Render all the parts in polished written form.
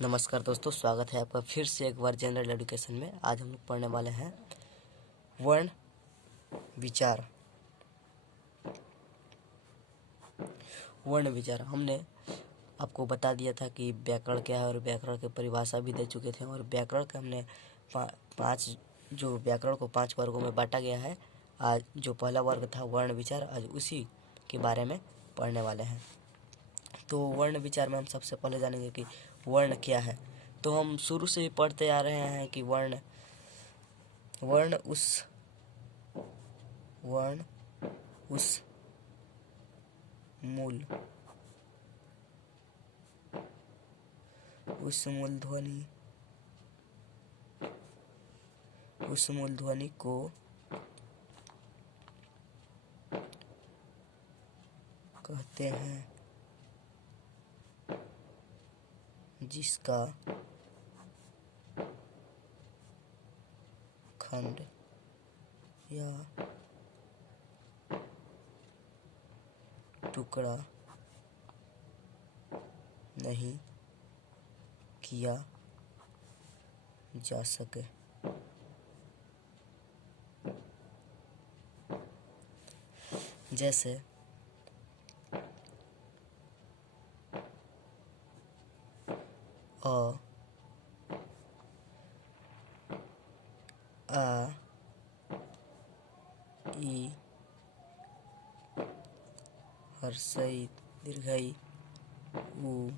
नमस्कार दोस्तों, स्वागत है आपका फिर से एक बार जनरल एजुकेशन में। आज हम लोग पढ़ने वाले हैं वर्ण विचार। वर्ण विचार हमने आपको बता दिया था कि व्याकरण क्या है और व्याकरण की परिभाषा भी दे चुके थे। और व्याकरण का हमने व्याकरण को 5 वर्गों में बांटा गया है। आज जो पहला वर्ग था वर्ण विचार, आज उसी के बारे में पढ़ने वाले हैं। तो वर्ण विचार में हम सबसे पहले जानेंगे कि वर्ण क्या है। तो हम शुरू से ही पढ़ते आ रहे हैं कि वर्ण उस मूल ध्वनि को कहते हैं जिसका खंड या टुकड़ा नहीं किया जा सके। जैसे अ, आ, ई, हर्षई दीर्घई उ,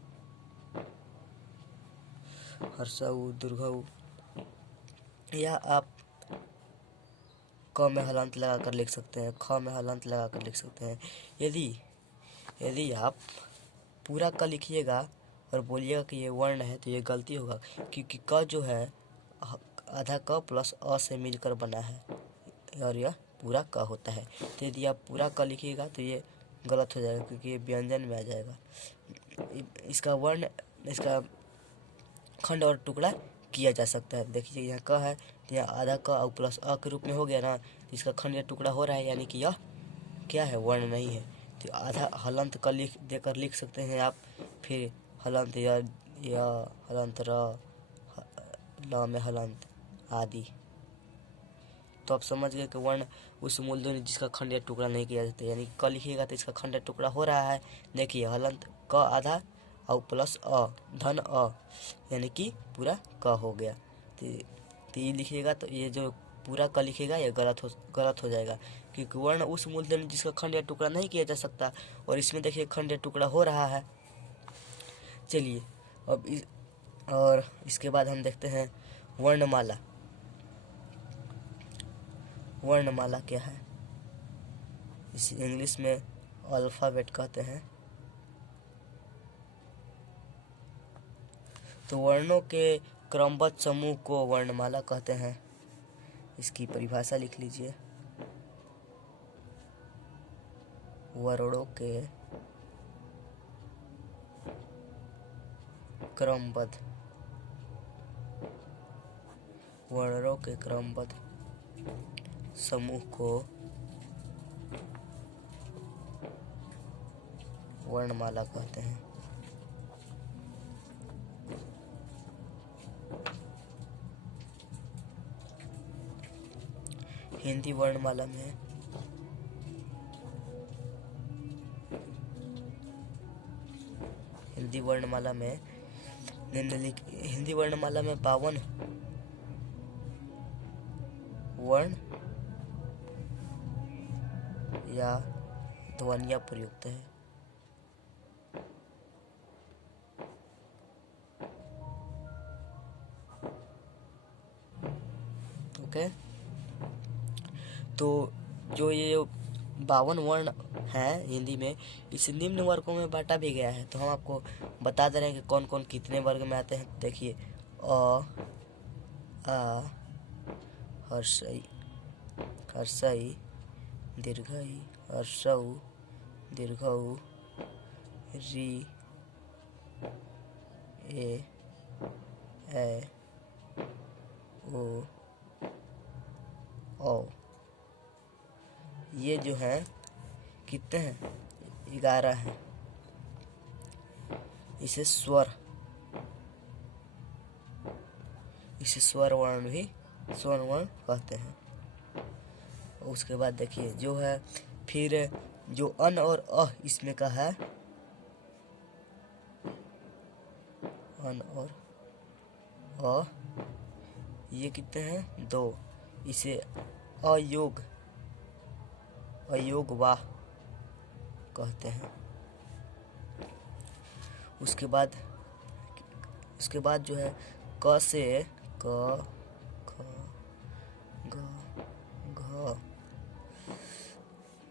हर्षऊ दीर्घऊ, या आप क में हलंत लगाकर लिख सकते हैं, ख में हलंत लगाकर लिख सकते हैं। यदि आप पूरा क लिखिएगा और बोलिएगा कि ये वर्ण है तो ये गलती होगा, क्योंकि क जो है आधा क प्लस अ से मिलकर बना है और यह पूरा क होता है। तो यदि आप पूरा क लिखिएगा तो ये गलत हो जाएगा, क्योंकि ये व्यंजन में आ जाएगा। इसका खंड और टुकड़ा किया जा सकता है। देखिए यहाँ क है तो यहाँ आधा क और प्लस अ के रूप में हो गया ना, इसका खंड या टुकड़ा हो रहा है, यानी कि यह क्या है, वर्ण नहीं है। तो आधा हलंत क देकर लिख सकते हैं आप, फिर हलंत या हलंत र, ल में हलंत आदि। तो आप समझ गए कि वर्ण उस मूल ध्वनि जिसका खंड या टुकड़ा नहीं किया जाता। यानी क लिखिएगा तो इसका खंड या टुकड़ा हो रहा है। देखिए हलंत क आधा और प्लस अ धन अ, यानी कि पूरा क हो गया। तो ये लिखिएगा तो ये जो पूरा क लिखिएगा ये गलत हो जाएगा, क्योंकि वर्ण उस मूल ध्वनि जिसका खंड या टुकड़ा नहीं किया जा सकता। और इसमें देखिए खंड या टुकड़ा हो रहा है। चलिए अब और इसके बाद हम देखते हैं वर्णमाला। वर्णमाला क्या है? इसे इंग्लिश में अल्फ़ाबेट कहते हैं। तो वर्णों के क्रमबद्ध समूह को वर्णमाला कहते हैं। इसकी परिभाषा लिख लीजिए। वर्णों के क्रमबद्ध समूह को वर्णमाला कहते हैं। हिंदी वर्णमाला में हिंदी वर्णमाला में 52 वर्ण या ध्वनियाँ प्रयुक्त है। ओके, तो जो ये 52 वर्ण हैं हिंदी में, इसे निम्न वर्गों में बांटा भी गया है। तो हम आपको बता दे रहे हैं कि कौन कौन कितने वर्ग में आते हैं। देखिए अ, आ, हर्षई दीर्घई, हर्षऊ दीर्घऊ, री, ए, ओ, औ। ये जो हैं कितने हैं? 11 हैं। इसे स्वर इसे स्वर वर्ण भी स्वर वर्ण कहते हैं। उसके बाद देखिए जो है फिर जो अन और अ इसमें का है, अन और अ ये कितने हैं? 2। इसे अयोग वाह कहते हैं। उसके बाद जो है क से क ख ग घ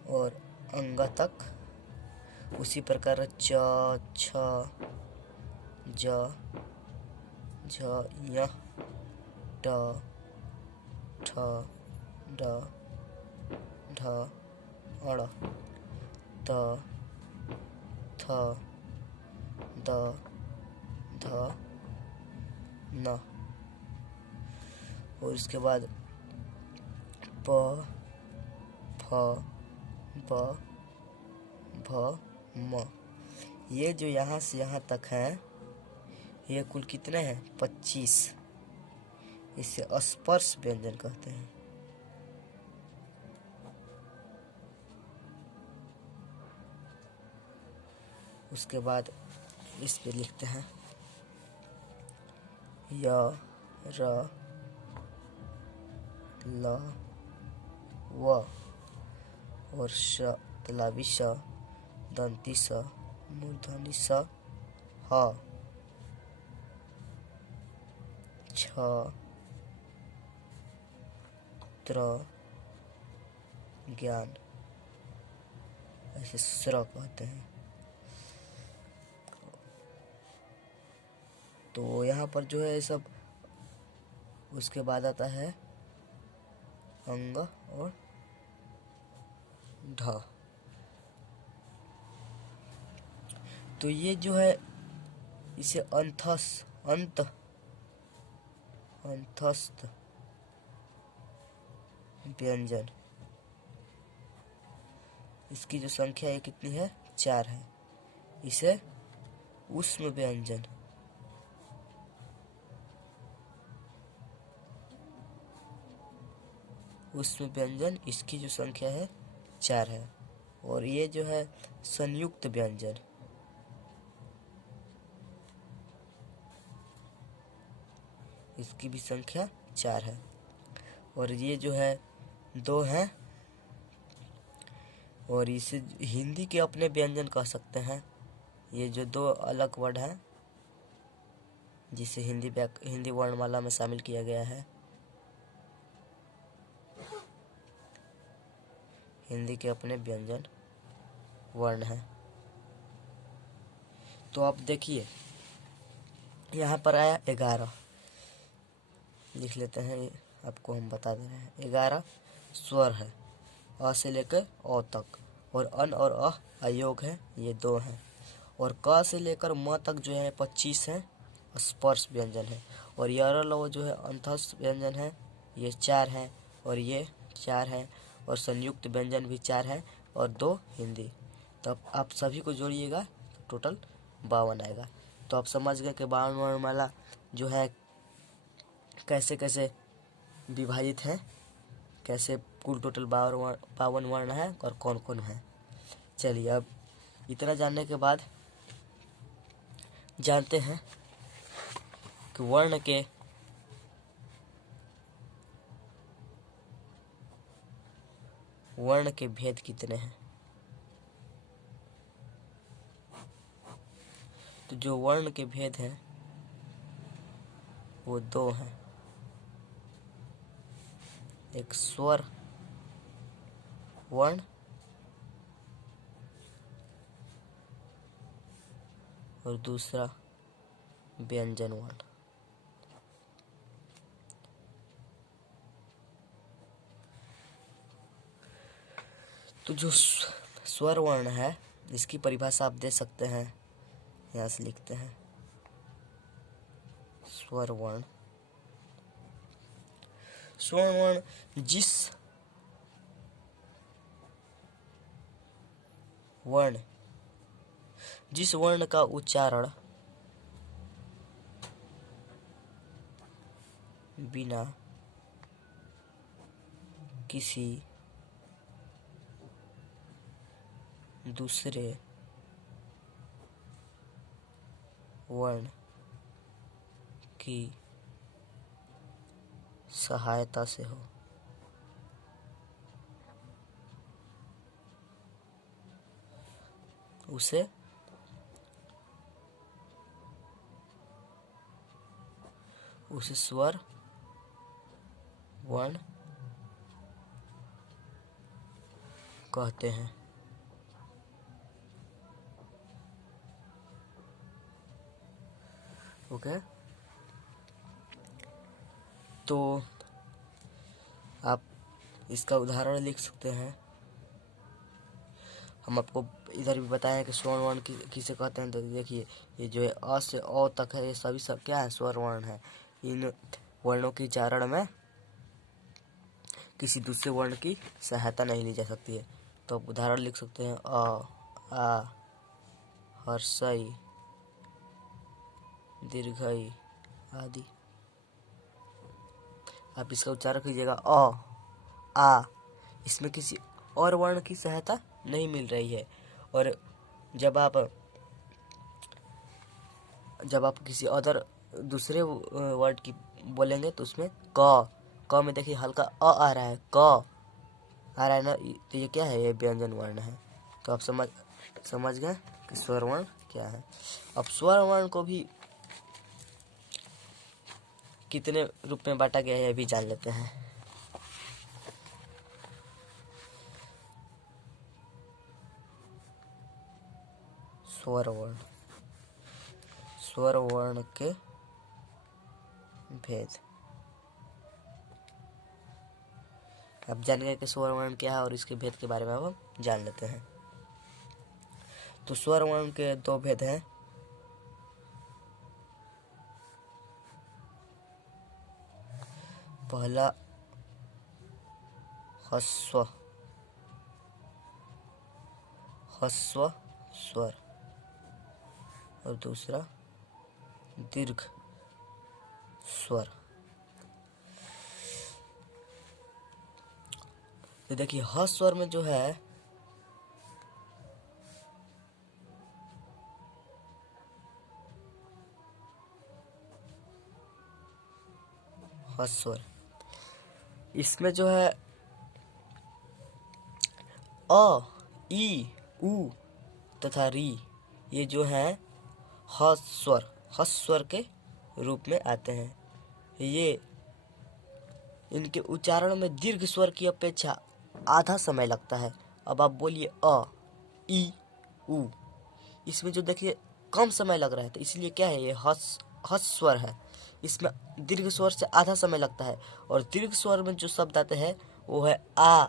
और अंग तक, उसी प्रकार च छ ज झ य ट ठ ड ढ अड़ त थ द ध न। और इसके बाद प फ ब भ म। ये जो यहाँ से यहाँ तक है ये कुल कितने हैं? 25। इसे स्पर्श व्यंजन कहते हैं। उसके बाद इस पे लिखते हैं य र ल व और श तलावी श दंती स मूर्धनी स ह छ त्र ज्ञान, ऐसे स्र कहते हैं। तो यहाँ पर जो है सब, उसके बाद आता है अंग और ढ। तो ये जो है इसे अंतस्थ व्यंजन, इसकी जो संख्या है कितनी है? 4 है। इसे ऊष्म व्यंजन, इसकी जो संख्या है 4 है। और ये जो है संयुक्त व्यंजन, इसकी भी संख्या 4 है। और ये जो है 2 है। और इसे हिंदी के अपने व्यंजन कह सकते हैं। ये जो 2 अलग वर्ड हैं जिसे हिंदी वर्णमाला में शामिल किया गया है, हिंदी के अपने व्यंजन वर्ण हैं। तो आप देखिए यहाँ पर आया 11, लिख लेते हैं, आपको हम बता दे रहे हैं। 11 स्वर है, अ से लेकर अ तक। और अन और अ अयोग है, ये 2 हैं। और क से लेकर म तक जो है 25 हैं, स्पर्श व्यंजन है। और यर ल जो है अंतस्थ व्यंजन है, ये 4 हैं। और ये 4 हैं। और संयुक्त व्यंजन भी 4 हैं और 2 हिंदी। तो आप सभी को जोड़िएगा, टोटल 52 आएगा। तो आप समझ गए कि 52 वर्णमाला जो है कैसे कैसे विभाजित है, कैसे कुल टोटल 52 वर्ण है और कौन कौन है। चलिए अब इतना जानने के बाद जानते हैं कि वर्ण के भेद कितने हैं। तो जो वर्ण के भेद हैं वो 2 हैं। एक स्वर वर्ण और दूसरा व्यंजन वर्ण। तो जो स्वर वर्ण है इसकी परिभाषा आप दे सकते हैं, यहाँ से लिखते हैं स्वर वर्ण। स्वर वर्ण जिस वर्ण का उच्चारण बिना किसी दूसरे वर्ण की सहायता से हो। उसे स्वर वर्ण कहते हैं। ओके, तो आप इसका उदाहरण लिख सकते हैं। हम आपको इधर भी बताएं कि स्वर वर्ण किसे कहते हैं। तो देखिए, ये जो है अ से औ तक है, ये सभी सब क्या है, स्वर वर्ण है। इन वर्णों की उच्चारण में किसी दूसरे वर्ण की सहायता नहीं ली जा सकती है। तो आप उदाहरण लिख सकते हैं अ, आ, हर्षई, दीर्घई आदि। आप इसका उच्चारण कीजिएगा अ, आ। इसमें किसी और वर्ण की सहायता नहीं मिल रही है। और जब आप किसी अदर दूसरे वर्ड की बोलेंगे तो उसमें क में देखिए हल्का अ आ रहा है, क आ रहा है ना, तो ये क्या है, ये व्यंजन वर्ण है। तो आप समझ गए कि स्वर वर्ण क्या है। अब स्वर वर्ण को भी कितने रूप में बांटा गया है ये भी जान लेते हैं। स्वर वर्ण के भेद। अब जान गए कि स्वर वर्ण क्या है और इसके भेद के बारे में अब हम जान लेते हैं। तो स्वर वर्ण के दो भेद हैं। पहला ह्रस्व स्वर और दूसरा दीर्घ स्वर। तो देखिए ह स्वर में जो है ह स्वर, इसमें जो है अ, ई, उ तथा री, ये जो है ह स्वर के रूप में आते हैं। ये इनके उच्चारण में दीर्घ स्वर की अपेक्षा आधा समय लगता है। अब आप बोलिए अ, ई, उ, इसमें जो देखिए कम समय लग रहा है, तो इसलिए क्या है, ये हस स्वर है। इसमें दीर्घ स्वर से आधा समय लगता है। और दीर्घ स्वर में जो शब्द आते हैं वो है आ,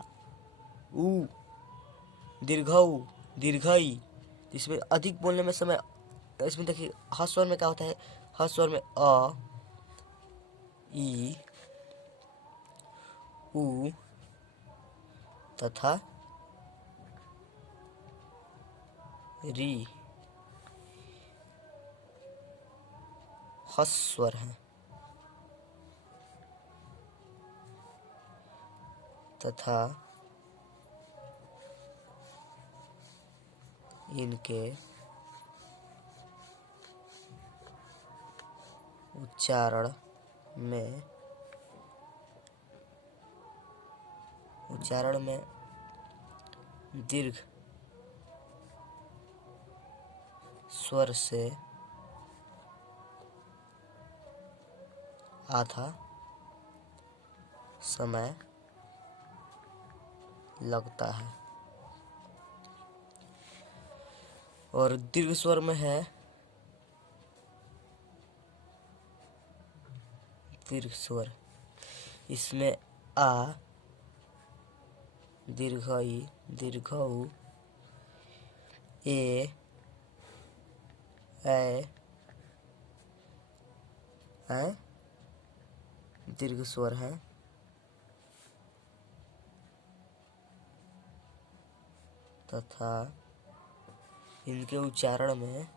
उ, दीर्घऊ, दीर्घई। इसमें अधिक बोलने में समय, इसमें देखिए ह स्वर में क्या होता है, ह स्वर में अ, ई, उ तथा री ह स्वर है तथा इनके उच्चारण में दीर्घ स्वर से आधा समय लगता है। और दीर्घ स्वर में है दीर्घ स्वर, इसमें आ, दीर्घई, दीर्घऊ, ए, दीर्घ स्वर है तथा इनके उच्चारण में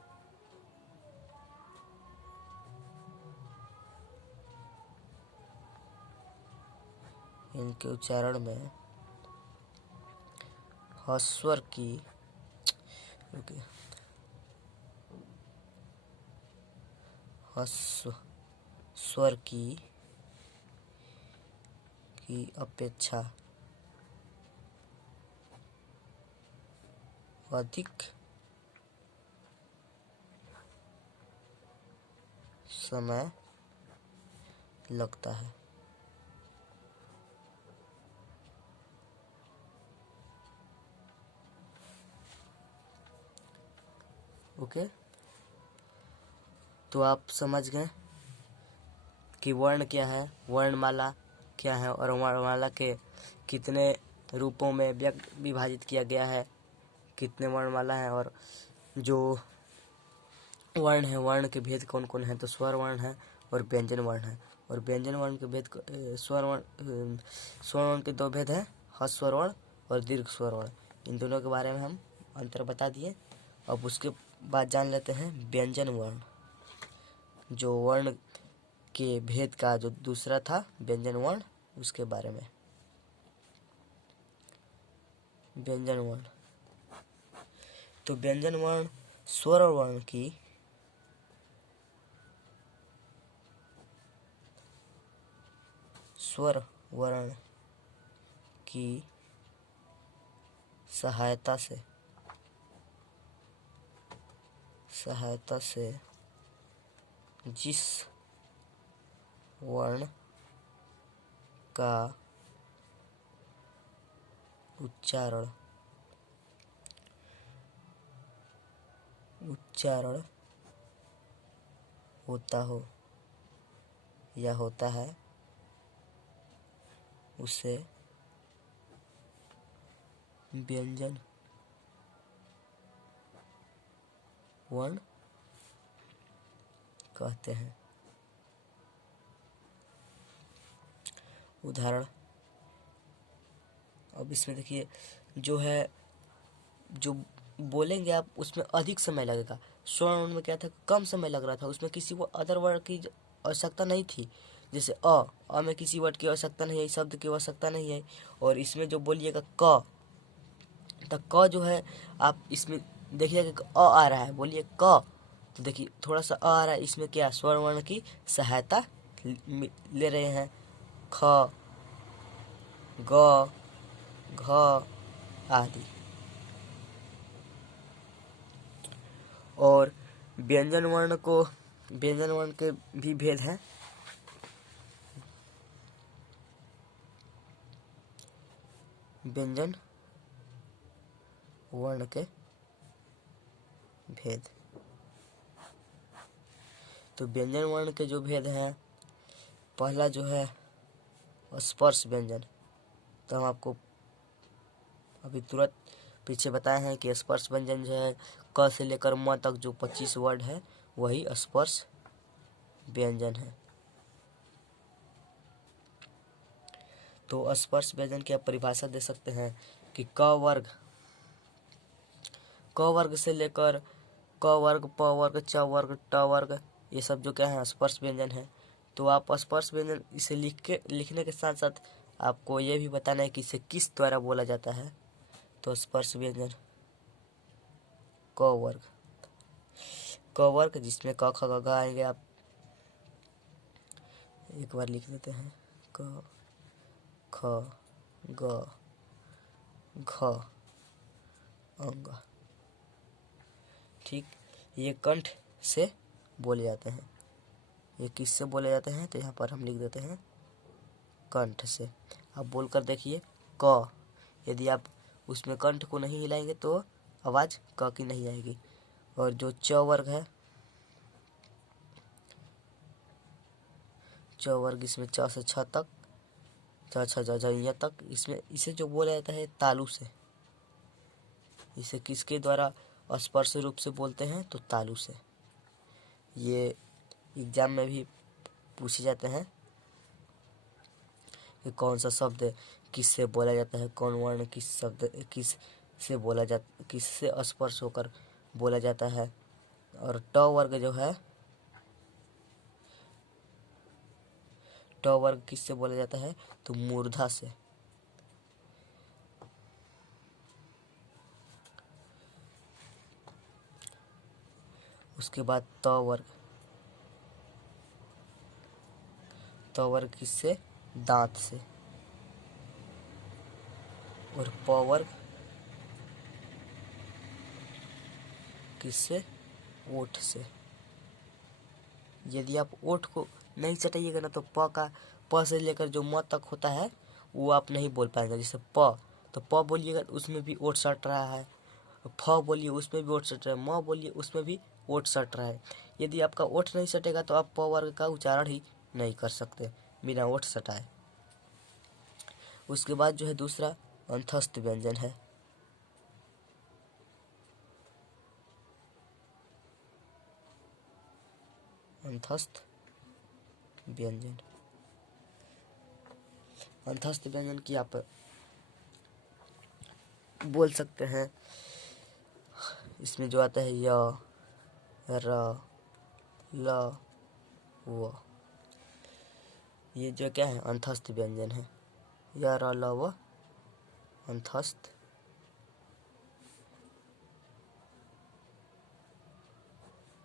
इनके उच्चारण में हस्वर की स्वर की अपेक्षा अधिक समय लगता है। ओके, तो आप समझ गए कि वर्ण क्या है, वर्णमाला क्या है और वर्णमाला के कितने रूपों में विभाजित किया गया है, कितने वर्णमाला है और जो वर्ण है वर्ण के भेद कौन कौन है। तो स्वर वर्ण है और व्यंजन वर्ण है। और व्यंजन वर्ण के भेद स्वर वर्ण के दो भेद हैं, ह्रस्व वर्ण और दीर्घ स्वर वर्ण। इन दोनों के बारे में हम अंतर बता दिए। अब उसके बाद जान लेते हैं व्यंजन वर्ण, जो वर्ण के भेद का जो दूसरा था व्यंजन वर्ण, उसके बारे में। व्यंजन वर्ण, तो व्यंजन वर्ण स्वर वर्ण की सहायता से जिस वर्ण का उच्चारण होता हो या होता है, उसे व्यंजन वर्ण कहते हैं। उदाहरण, अब इसमें देखिए जो है, जो बोलेंगे आप उसमें अधिक समय लगेगा। स्वर में क्या था, कम समय लग रहा था, उसमें किसी को अदर वर्ड की आवश्यकता नहीं थी। जैसे अ में किसी वर्ड की आवश्यकता नहीं है, शब्द की आवश्यकता नहीं है। और इसमें जो बोलिएगा क, तो क जो है आप इसमें देखिएगा कि अ आ रहा है, बोलिए क, तो देखिए थोड़ा सा अ आ रहा है, इसमें क्या स्वर वर्ण की सहायता ले रहे हैं। ख, ग, घ आदि। और व्यंजन वर्ण के भी भेद हैं। व्यंजन वर्ण के भेद, तो व्यंजन वर्ण के जो भेद हैं, पहला जो है स्पर्श व्यंजन। तो हम आपको अभी तुरंत पीछे बताए हैं कि स्पर्श व्यंजन जो है क से लेकर म तक जो 25 वर्ड है वही स्पर्श व्यंजन है। तो स्पर्श व्यंजन की आप परिभाषा दे सकते हैं कि क वर्ग से लेकर क वर्ग, प वर्ग, च वर्ग, ट वर्ग, ये सब जो क्या है स्पर्श व्यंजन है। तो आप स्पर्श व्यंजन इसे लिखने के साथ साथ आपको ये भी बताना है कि इसे किस द्वारा बोला जाता है। तो स्पर्श व्यंजन क वर्ग जिसमें क ख ग घ आएंगे, आप एक बार लिख देते हैं क ख ग घ अंग। ठीक, ये कंठ से बोले जाते हैं। ये किससे बोले जाते हैं, तो यहाँ पर हम लिख देते हैं कंठ से। आप बोलकर देखिए क, यदि आप उसमें कंठ को नहीं हिलाएंगे तो आवाज़ क की नहीं आएगी। और जो च वर्ग है, च वर्ग, इसमें च से छ तक, च छ ज झ ञ तक, इसमें इसे जो बोला जाता है तालु से। इसे किसके द्वारा स्पर्श रूप से बोलते हैं, तो तालु से। ये एग्जाम में भी पूछे जाते हैं कि कौन सा शब्द किससे बोला जाता है, कौन वर्ण किससे स्पर्श होकर बोला जाता है। और ट वर्ग जो है, ट वर्ग किससे बोला जाता है? तो मूर्धा से। उसके बाद त वर्ग, त वर्ग किससे? दांत से। और प वर्ग किससे? ओठ से। यदि आप ओठ को नहीं चटाइएगा ना तो प से लेकर जो म तक होता है वो आप नहीं बोल पाएंगे। जैसे प, तो प बोलिएगा तो उसमें भी ओठ सट रहा है, फ बोलिए उसमें भी ओठ सट रहा है, म बोलिए उसमें भी ओठ सट रहा है। यदि आपका ओठ नहीं सटेगा तो आप प वर्ग का उच्चारण ही नहीं कर सकते बिना ओठ सटाए। उसके बाद जो है दूसरा अंतस्थ व्यंजन है। अंतस्थ व्यंजन, अंतस्थ व्यंजन की आप बोल सकते हैं। इसमें जो आता है य, र, ल, व, ये जो क्या है? अंतस्थ व्यंजन है। य, र, ल, व अंतस्थ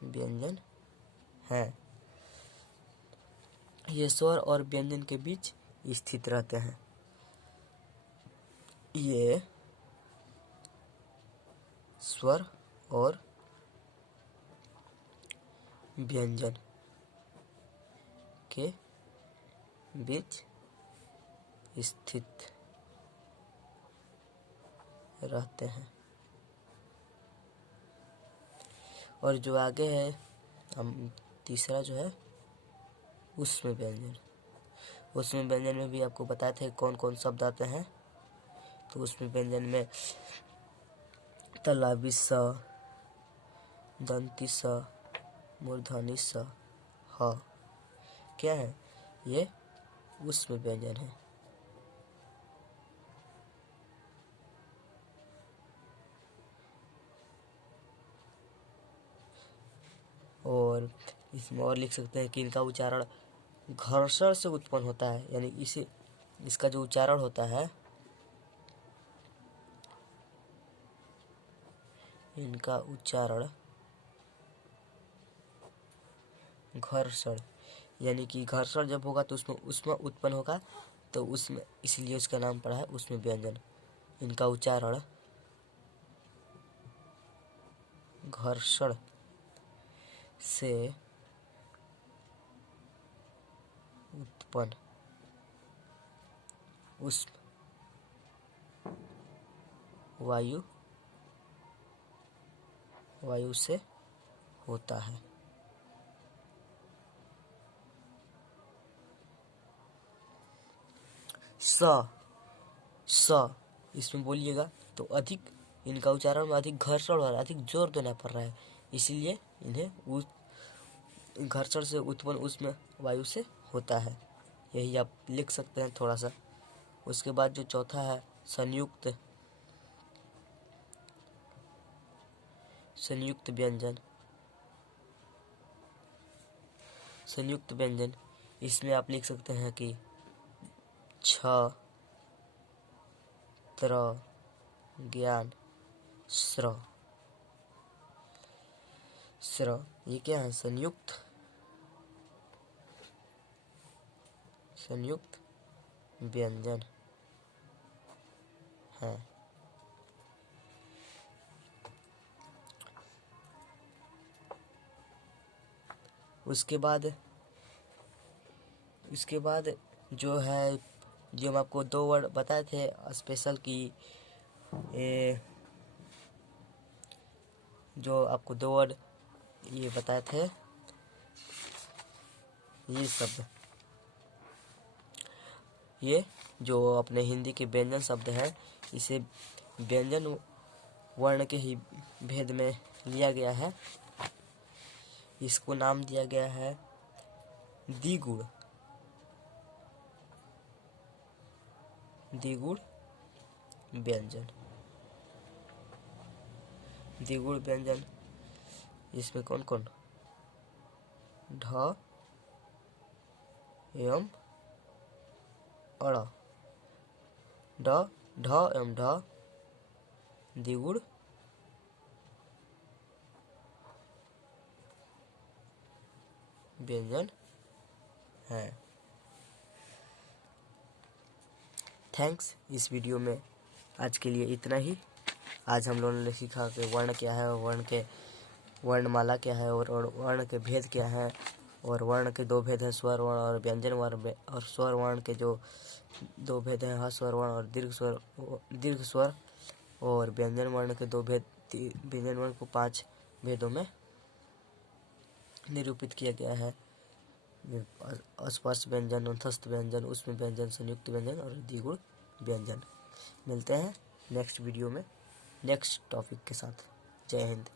व्यंजन है। ये स्वर और व्यंजन के बीच स्थित रहते हैं। ये स्वर और व्यंजन के बीच स्थित रहते हैं। और जो आगे है हम तीसरा जो है उसमें व्यंजन। उसमें व्यंजन में भी आपको बताए थे कौन कौन शब्द आते हैं। तो उसमें व्यंजन में तलाबी स, दंती स, मूर्धनी स, ह क्या है? ये उसमें व्यंजन है। और इसमें और लिख सकते हैं कि इनका उच्चारण घर्षण से उत्पन्न होता है, यानी इसे इसका जो उच्चारण होता है, इनका उच्चारण घर्षण, यानी कि घर्षण जब होगा तो उसमें उसमें उत्पन्न होगा, तो उसमें इसलिए उसका नाम पड़ा है उसमें व्यंजन। इनका उच्चारण घर्षण से उत्पन्न उष्म वायु से होता है। स इसमें बोलिएगा तो अधिक इनका उच्चारण में अधिक घर्षण और अधिक जोर देना पड़ रहा है, इसीलिए इन्हें उस घर्षण से उत्पन्न उसमें वायु से होता है। यही आप लिख सकते हैं थोड़ा सा। उसके बाद जो चौथा है संयुक्त व्यंजन। संयुक्त व्यंजन, इसमें आप लिख सकते हैं कि छ, त्र, ज्ञान, स्र। ये क्या है? संयुक्त व्यंजन है। उसके बाद जो है, जो हम आपको 2 वर्ड बताए थे स्पेशल की, जो आपको 2 वर्ड ये बताए थे, ये शब्द, ये जो अपने हिंदी के व्यंजन शब्द है, इसे व्यंजन वर्ण के ही भेद में लिया गया है। इसको नाम दिया गया है द्विगुण व्यंजन। द्विगुण व्यंजन, इसमें कौन कौन? ढ एवं अड़, ढ ढ एवं ढ द्विगुण व्यंजन है। थैंक्स। इस वीडियो में आज के लिए इतना ही। आज हम लोगों ने सीखा कि वर्ण क्या है, वर्णमाला क्या है, और वर्ण के भेद क्या है। और वर्ण के दो भेद हैं, स्वर वर्ण और व्यंजन वर्ण। और स्वर वर्ण के जो दो भेद हैं, ह्रस्व वर्ण और दीर्घ स्वर। और व्यंजन वर्ण के दो भेद, व्यंजन वर्ण को 5 भेदों में निरूपित किया गया है। स्पर्श व्यंजन, अंतस्थ व्यंजन, उसमें व्यंजन, संयुक्त व्यंजन और द्विगुण व्यंजन। मिलते हैं नेक्स्ट वीडियो में नेक्स्ट टॉपिक के साथ। जय हिंद।